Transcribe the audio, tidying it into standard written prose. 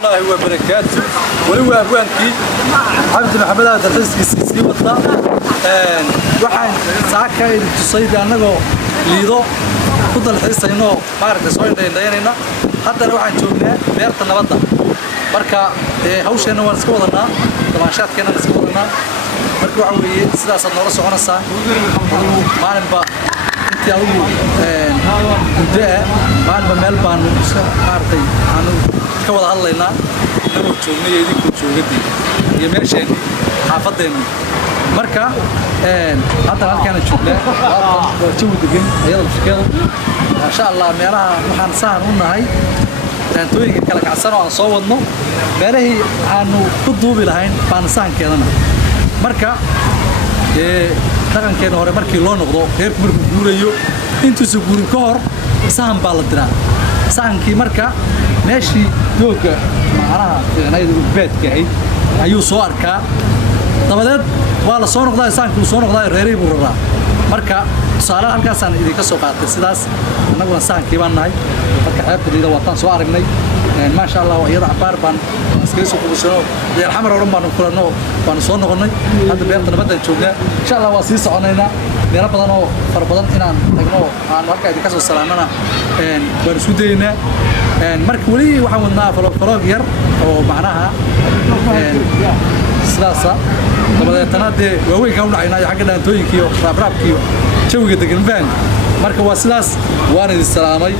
الله وبركاته ولو أبوانكي عبد محمد هذا الحسكي وطا waxaan saakay tusayday anaga liido ku dalxiisayno maaragtay soo indhaynayna haddana waxaan joognaa beerta nabadda marka hawsheena waan iska wadanaa dabaanshaadkeena iska wadanaa marka waxa weeye sidaas aad noola soconaysaa maalinba intii adigu maalinba meel baanu maaragtay aanu ka wada hadlaynaa inagoo joognay idinku joogadii iyo meesheenii xaafadeenii marka hadda halkaan joognaa waa jawi degan ayada shaqeedo masha Allah meelaha waxaan saahan u nahay taantooyinka kala kacsan oo aan soo wadno meelahii aanu ku duubi lahayn baan saankeedana marka dhaqankeena hore markii loo noqdo heerku markuu guurayo intuusan guurin ka hor saan baa la diraa saankii marka meeshii dooga macnaha fiicnayda ubaadka ahayd ayuu soo arkaa dabadeed waa la soo noqdaa saankii soo noqdaa reeray buu raraa marka tusaalaha halkaasaan idinka soo qaatay sidaas annaguna saankii baan nahay marka xeebtayda waataan soo aragnay ما شاء الله ويدا عبار بان اسكيسو قبسنو دي الحمر ورن بان كلنو بان سو نقنay hada beertana badan joognaa insha Allah waa sii soconaynaa meelo badan oo far badan inaan tagno aan halka idin ka soo salaamana baan isku daynaa marka wali waxaan wadnaa vlog yar oo macnaha sidaasa dabadeetana dee waaweyn ka u dhacaynaa xagga dhaantooyinkiyo raabkiyo jawiga degan baan marka waa sidaas waan idin salaamay